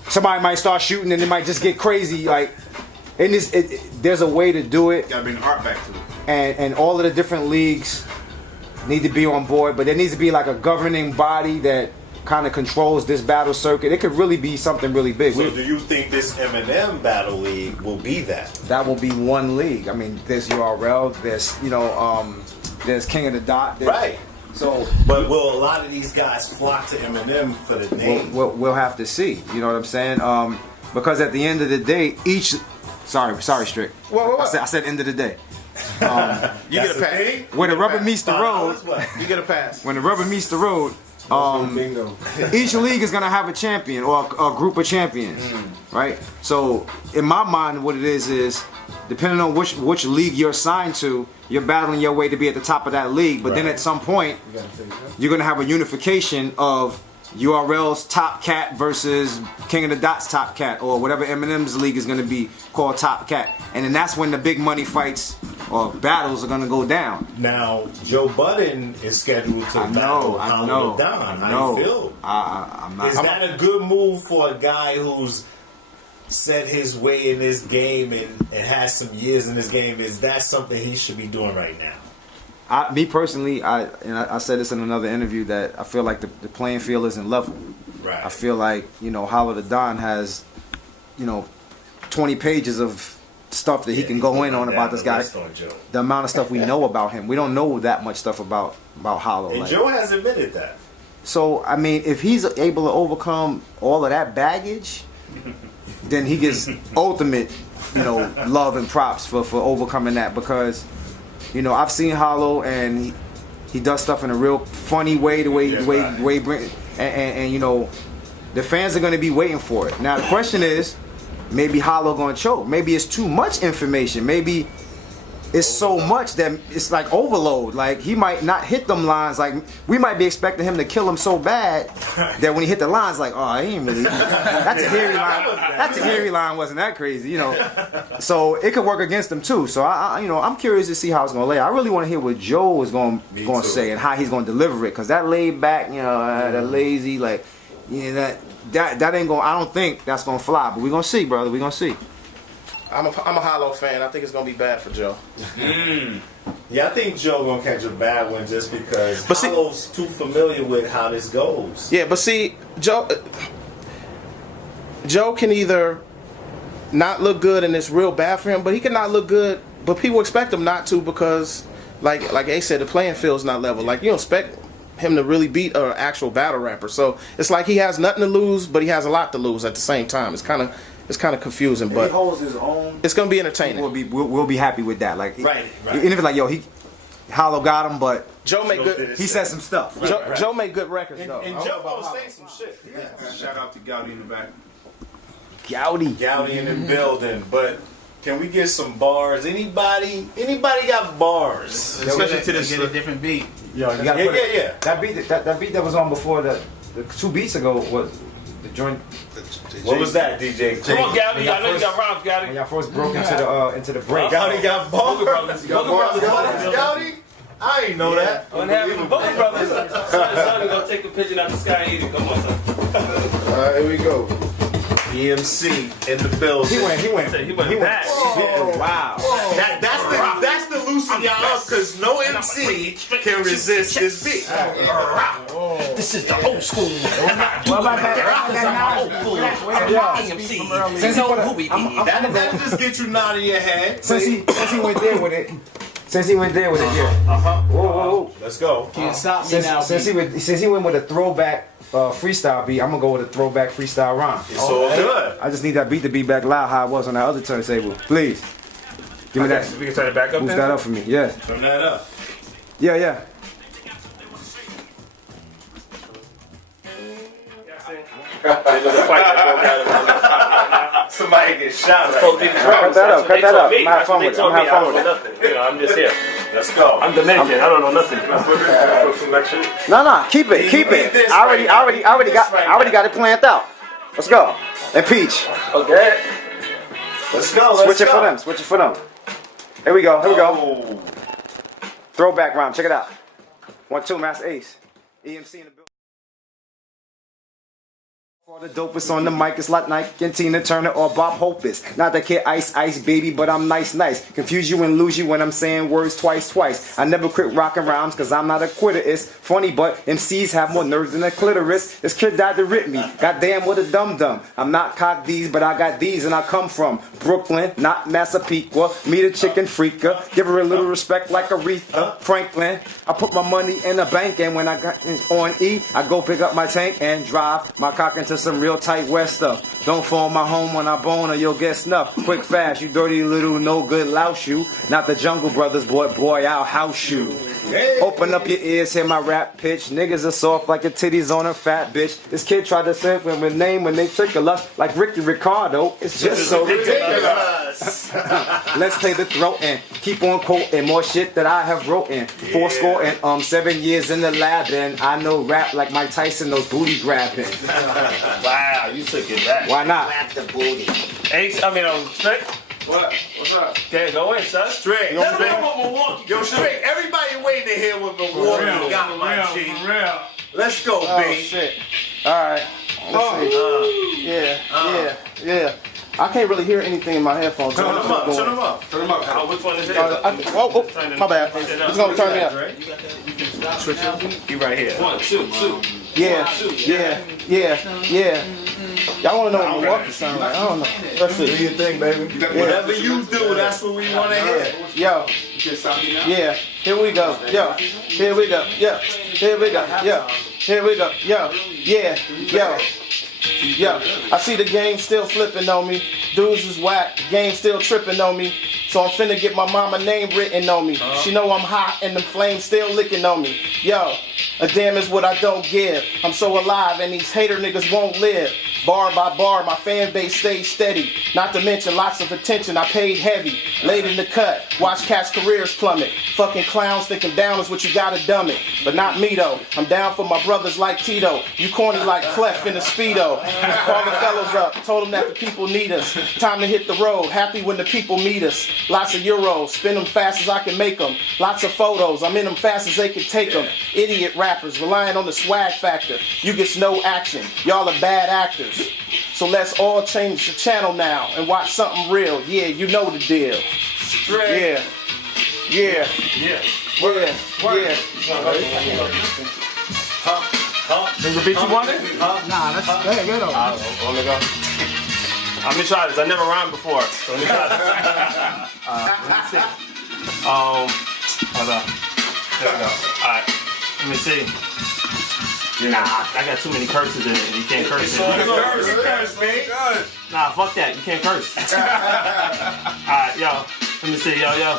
somebody might start shooting and it might just get crazy. Like, there's a way to do it. Gotta bring art back to it. And all of the different leagues need to be on board, but there needs to be like a governing body that kind of controls this battle circuit. It could really be something really big. So do you think this Eminem battle league will be that? That will be one league. I mean, there's URL, there's there's King of the Dot. Right. So, but will a lot of these guys flock to Eminem for the name? We'll have to see. You know what I'm saying? Because at the end of the day, sorry, Strick. I said end of the day. You get a pass. When the rubber meets the road, you get a pass. When the rubber meets the road, each league is gonna have a champion or a group of champions, right? So in my mind, what it is depending on which league you're assigned to, you're battling your way to be at the top of that league. But then at some point, you're gonna have a unification of URL's top cat versus King of the Dot's top cat, or whatever Eminem's league is gonna be called top cat, and then that's when the big money fights or battles are gonna go down. Now, Joe Budden is scheduled to battle Hollow Don. How you feel? I'm not. Is that a good move for a guy who's set his way in this game and has some years in this game? Is that something he should be doing right now? Me personally, I said this in another interview that I feel like the playing field isn't level. Right. I feel like Hollow the Don has 20 pages of stuff that he can go in on about this guy. The amount of stuff we know about him, we don't know that much stuff about Hollow. And Joe has admitted that. So I mean, if he's able to overcome all of that baggage, then he gets ultimate, love and props for overcoming that, because I've seen Hollow and he does stuff in a real funny way, the way he bring, and the fans are going to be waiting for it. Now the question is, maybe Hollow going to choke. Maybe it's too much information. Maybe it's so much that it's like overload. Like he might not hit them lines. Like we might be expecting him to kill him so bad that when he hit the lines, like, oh, he ain't really. That's a hairy line. That's a hairy line. Wasn't that crazy? So it could work against him too. So I'm curious to see how it's gonna lay. I really want to hear what Joe is going to say and how he's going to deliver it. Because that laid back, that lazy, that ain't going. I don't think that's going to fly. But we're gonna see, brother. We're gonna see. I'm a Hollow fan. I think it's gonna be bad for Joe. Yeah, I think Joe gonna catch a bad one just because Hollow's too familiar with how this goes. Yeah, but see, Joe can either not look good and it's real bad for him, but he can not look good, but people expect him not to because, like Ace said, the playing field's not level. Like you don't expect him to really beat an actual battle rapper. So it's like he has nothing to lose, but he has a lot to lose at the same time. It's kind of confusing, but he holds his own. It's gonna be entertaining. We'll be happy with that. Like right. Even if it's like Hollow got him, but Joe made good. He said some stuff. Joe made good records though. And Joe gonna say some shit. Yeah. Shout out to Gowdy in the back. Gowdy in the building, but Can we get some bars? Anybody got bars? Especially to this get a different beat. Yo, you gotta put it- Yeah. That beat that was on before the 2 beats ago was the joint. What was that, DJ? Come on, Gowdy. I know you got rhymes, Gowdy. When y'all first broke into the break. Gowdy got bars. Booger Brothers. Gowdy? I ain't know that. What happened to Booger Brothers? Son, gonna take a pigeon out the sky and eat it. Come on, son. Alright, here we go. eMC in the building. He went back. Wow. That's the loosen y'all up because no MC can resist this beat. This is the old school. What about that? Since he put That'll just get you nodding your head. Since he went there with it. Yeah. Whoa. Let's go. Can't stop me now. Since he went with a throwback freestyle beat, I'm gonna go with a throwback freestyle rhyme. It's all good. I just need that beat to be back live how it was on that other turntable. Please. Give me that. We can turn it back up. Boost that up for me. Yeah. Turn that up. Yeah. Somebody get shot. Cut that up. I'm having fun with it. I'm just here. Let's go. I'm Dominican. I don't know nothing. No. Keep it. I already got it planned out. Let's go. And Peach. Okay. Let's go. Switch it for them. Here we go. Throwback rhyme. Check it out. 1, 2, Masta Ace. eMC in the building. For the dopest on the mic, it's like Nike and Tina Turner or Bob Hope is. Not the kid Ice baby, but I'm nice. Confuse you and lose you when I'm saying words twice. I never quit rocking rhymes cause I'm not a quitter. It's funny, but MCs have more nerves than a clitoris. This kid died to rip me. Goddamn, what a dum-dum. I'm not cock these, but I got these and I come from Brooklyn, not Massapequa. Meet a chicken freaker. Give her a little respect like Aretha Franklin. I put my money in the bank and when I got on E, I go pick up my tank and drive my cock into some real tight west stuff. Don't fall my home when I bone or you'll get snuffed. Quick fast, you dirty little no good louse you. Not the Jungle Brothers, boy, I'll house you. Open up your ears, hear my rap pitch. Niggas are soft like your titties on a fat bitch. This kid tried to say with my name when they trickle us like Ricky Ricardo. It's just so ridiculous. Let's play the throat and keep on quoting more shit that I have wrote in. 7 years in the lab and I know rap like Mike Tyson, those booty grabbing. Wow, you took it back. Why not? Ace, Strick. What? What's up? Okay, go in, son. Straight. Tell me what Milwaukee. Yo, straight. Everybody waiting to hear what Milwaukee got, my G. Let's go, Oh B. shit. Alright. Let's see. Yeah. I can't really hear anything in my headphones. Turn them up. Going. Oh, which one is it? My bad. It's gonna turn me up. You right here. 1, 2. Yeah. Y'all wanna know what Milwaukee sound like? I don't know. Let's see. Do your thing, baby. Whatever you do, that's what we want to hear. Yo. Yeah. Here we go. Yo. Here we go. Yo. Here we go. Yo. Here we go. Yo. Yeah. Yo. I see the game still flipping on me. Dudes is whack. The game still tripping on me. So I'm finna get my mama name written on me. She know I'm hot and the flames still licking on me. Yo. A damn is what I don't give. I'm so alive and these hater niggas won't live. Bar by bar, my fan base stays steady. Not to mention lots of attention, I paid heavy. Laid in the cut, watch cats' careers plummet. Fucking clowns thinking down is what you gotta dumb it. But not me though, I'm down for my brothers like Tito. You corny like Clef in a Speedo. Call the fellows up, told them that the people need us. Time to hit the road, happy when the people meet us. Lots of euros, spend them fast as I can make them. Lots of photos, I'm in them fast as they can take them. Idiot rappers, relying on the swag factor. You get no action, y'all are bad actors. So let's all change the channel now and watch something real. Yeah, you know the deal. Yeah. Is the beat you wanted? Nah, that's good. Let me go. Let me try this. I never rhymed before. So let me try this. Let me see. Hold on. There we go. Alright. Let me see. Nah, I got too many curses in it. You can't curse it. Curse, man. Nah, fuck that. You can't curse. Alright, yo. Let me see, yo.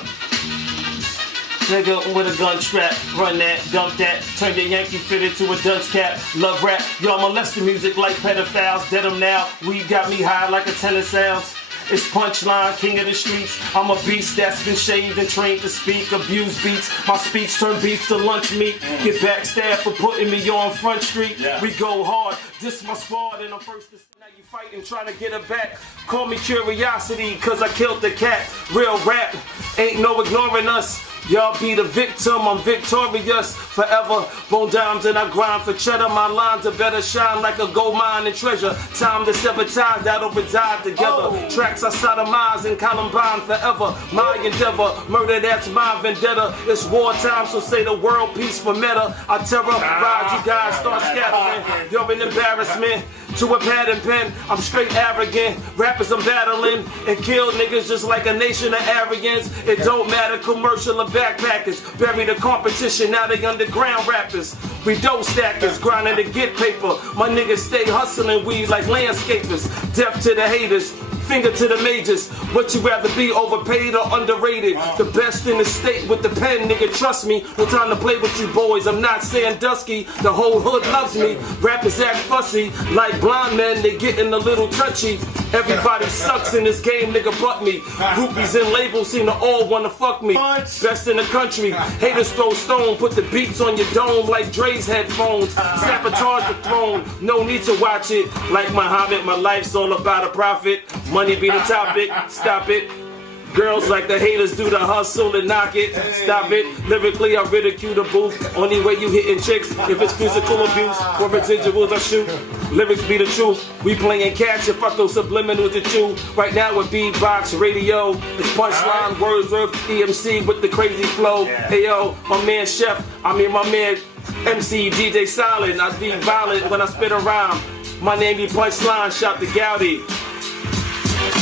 Nigga with a gun strap, run that, dump that, turn the Yankee fitted to a dunce cap, love rap, y'all molest the music like pedophiles, dead them now, weed got me high like a tennis sounds. It's Punchline, king of the streets. I'm a beast that's been shaved and trained to speak. Abuse beats. My speech turn beef to lunch meat. Get backstabbed for putting me on Front Street. We go hard. This my squad and I'm first to... Now you fighting, trying to get her back. Call me curiosity, cause I killed the cat. Real rap, ain't no ignoring us. Y'all be the victim, I'm victorious forever. Bone dimes and I grind for cheddar. My lines are better shine like a gold mine and treasure. Time to sabotage, that'll reside together. Tracks I sodomize in Columbine forever. My endeavor, murder that's my vendetta. It's wartime, so say the world peace for meta. I terrorize you guys, start scattering. You're an embarrassment to a pad and pen. I'm straight arrogant. Rappers I'm battling and kill niggas just like a nation of Aryans. It don't matter, commercial or backpackers. Bury the competition, now they underground rappers. We dope stackers, grinding to get paper. My niggas stay hustling weeds like landscapers. Deaf to the haters, finger to the majors. What you rather be, overpaid or underrated? The best in the state with the pen, nigga, trust me. No time to play with you boys, I'm not Sandusky. The whole hood loves me. Rappers act fussy, like blind men, they getting a little touchy. Everybody sucks in this game, nigga, but me. Groupies and labels seem to all wanna fuck me. Best in the country, haters throw stone. Put the beats on your dome like Dre's headphones. Sabotage the throne, no need to watch it. Like Muhammad, my life's all about a profit. Money be the topic, stop it. Girls like the haters do the hustle and knock it, stop it. Lyrically I ridicule the booth. Only way you hitting chicks if it's physical abuse. For residuals I shoot. Lyrics be the truth. We playing catch if I throw subliminals at you. Right now with BBOX Radio, it's Punchline, Wordsworth, eMC with the crazy flow. Hey yo, my man my man MC DJ Silent. I be violent when I spit a rhyme. My name be Punchline, shout to Gowdy.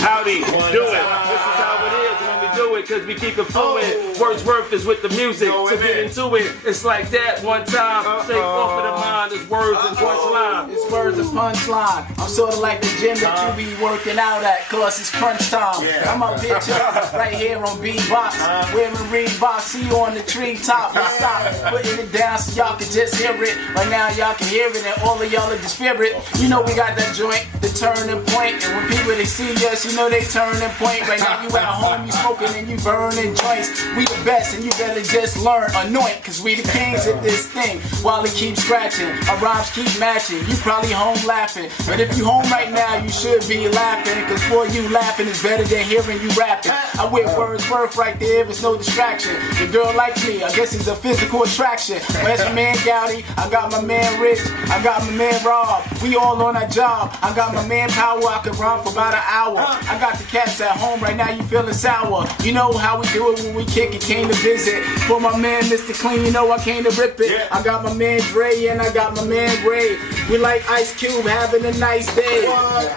Howdy, do it. This is how it is when we do it, cause we keep it fluid. Wordsworth is with the music, so get into it. It's like that one time. Stay off of the mind, it's words and punchline. It's words and punchline. I'm sorta like the gym that you be working out at, cause it's crunch time. I'm up here chillin' right here on BBOX. Wearing Reeboks, see you on the treetop. Let's stop putting it down so y'all can just hear it. Right now y'all can hear it and all of y'all are just fear it. You know we got that joint, the turning point. And when people they see us, you know they turning point. Right now you at home, you smoking and you burning joints. We the best and you better just learn, anoint, cause we the kings of this thing. While it keeps scratching, our rhymes keep matching. You probably home laughing, but if you home right now, you should be laughing. Cause for you laughing is better than hearing you rapping. I wear Wordsworth right there, it's no distraction. The girl likes me, I guess it's a physical attraction. Where's my man Gowdy? I got my man Rich, I got my man Rob. We all on our job. I got my man Power, I can run for about an hour. I got the cats at home right now, you feeling sour. You know how we do it when we kick it, came to visit. For my man Mr. Clean, you know I came to rip it. I got my man Dre and I got my man Gray. We like Ice Cube having a nice day.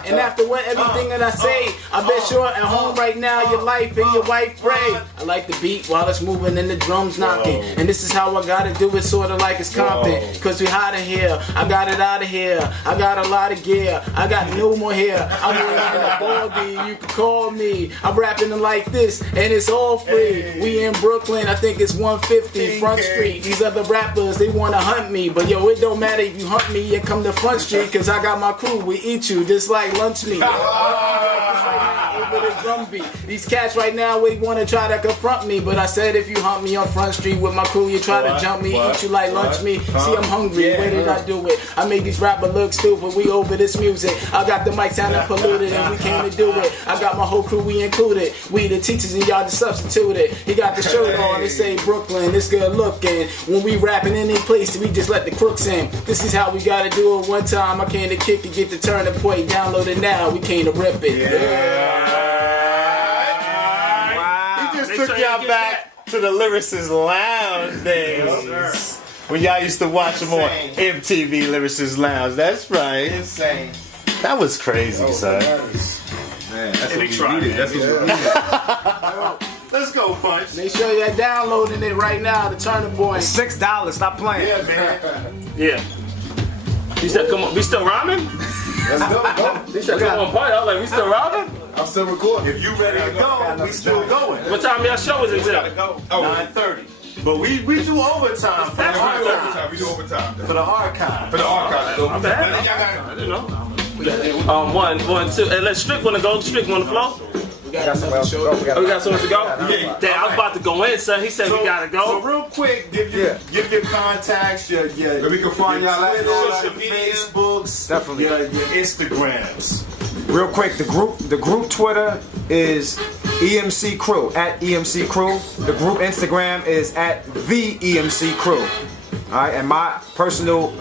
And after everything that I say, I bet you're at home right now, your life and your wife pray. I like the beat while it's moving and the drums knocking. And this is how I gotta do it, sorta like it's Compton. Cause we hot in here, I got it out of here. I got a lot of gear, I got no more hair. I'm wearing a baldy, you can call me. I'm rapping it like this, and it's all free. We in Brooklyn, I think it's 150 Front Street. These other rappers, they wanna hunt me, but yo, it don't matter if you hunt me and come to Front Street, cause I got my crew, we eat you just like lunch meat. Over the drum beat. These cats right now, they wanna try to confront me, but I said if you hunt me on Front Street with my crew, you try to jump me, eat you like lunch meat. See, I'm hungry, where did I do it? I make these rappers look stupid, we over this music. I got the mic sounding polluted, and we came to do it. I got my whole crew, we included. We the teachers and y'all just substituted. He got the shirt on, they say Brooklyn, this good looking. When we rapping in any place, we just let the crooks in. This is how we gotta do it one time. I came to kick it, get the turning point, download it now. We came to rip it. Wow. He just took y'all back to the Lyricist Lounge days. When y'all used to watch them on MTV Lyricist Lounge. That's right. Insane. That was crazy, son. Man, that's what we needed. That's what we needed. Let's go, Punch. Make sure you're downloading it right now, the turning point. $6, stop playing. Yeah, man. Yeah. You said, come on, we still rhyming? Let's go. He said, come on, party. I was like, we still rhyming? I'm still recording. If you ready to go, we still going. What time y'all show is until? 9:30. But we do overtime for the archive. We do overtime. For the archive. For the archive. I'm bad. I didn't know. One, two. And let Stricklin go. Stricklin on the floor. We got another show. We got someone to go? Yeah. Damn, I was about to go in, son. He said we gotta go. So real quick, give your contacts, your where we can find y'all at, your Facebooks, definitely your Instagrams. Real quick, the group Twitter is eMC Crew, at eMC Crew. The group Instagram is at the eMC Crew. Alright, and my personal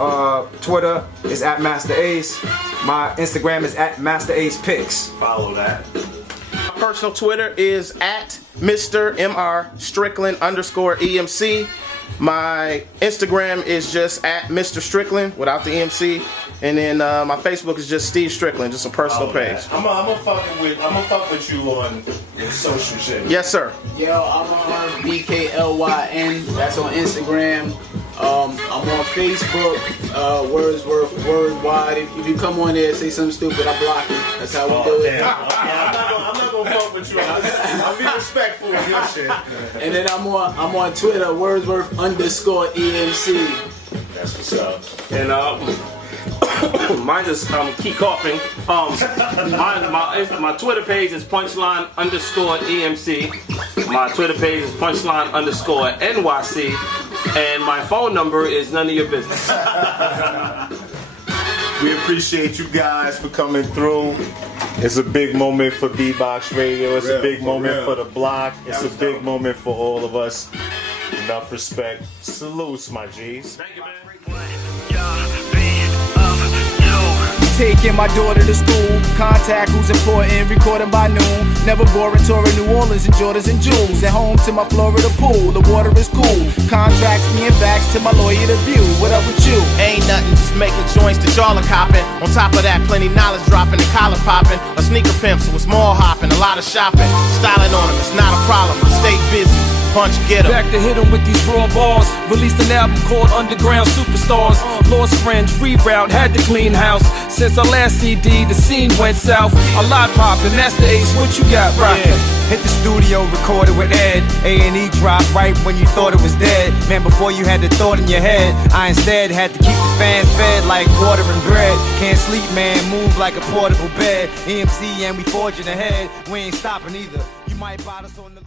Twitter is at Masta Ace. My Instagram is at Masta Ace Pics. Follow that. My personal Twitter is at Mr. Mr. Stricklin _EMC. My Instagram is just at Mr. Stricklin without the EMC. And then my Facebook is just Steve Stricklin, just a personal page. I'm gonna fuck with you on social shit. Yes, sir. Yo, I'm on BKLYN. That's on Instagram. I'm on Facebook, Wordsworth Wordwide. If you come on there and say something stupid, I block you. That's how we do it. I'm not gonna fuck with you. I'll be respectful of your shit. And then I'm on Twitter, Wordsworth _EMC. That's what's up. And mine just keep coughing. My Twitter page is Punchline _EMC. My Twitter page is Punchline _NYC. And my phone number is none of your business. We appreciate you guys for coming through. It's a big moment for BBOX Radio. It's a big moment for the block. It's a big moment for all of us. Enough respect. Salutes, my G's. Thank you, man. Taking my daughter to school, contact who's important, recording by noon. Never boring, touring New Orleans and Jordans and jewels. At home to my Florida pool, the water is cool. Contracts me and facts to my lawyer to view. What up with you? Ain't nothing, just making joints that y'all are copping. On top of that, plenty knowledge dropping and collar popping. A sneaker pimp, so it's mall hopping, a lot of shopping. Styling on them, it's not a problem, I stay busy. Punch, get 'em. Back to hit 'em with these raw bars. Released an album called Underground Superstars. Lost friends, reroute, had to clean house. Since our last CD, the scene went south. A lot poppin', Masta Ace, what you got rockin'? Hit the studio, recorded with Ed. A&E dropped right when you thought it was dead. Man, before you had the thought in your head, I instead had to keep the fans fed like water and bread. Can't sleep, man, move like a portable bed. EMC and we forging ahead. We ain't stopping either. You might bite us on the low.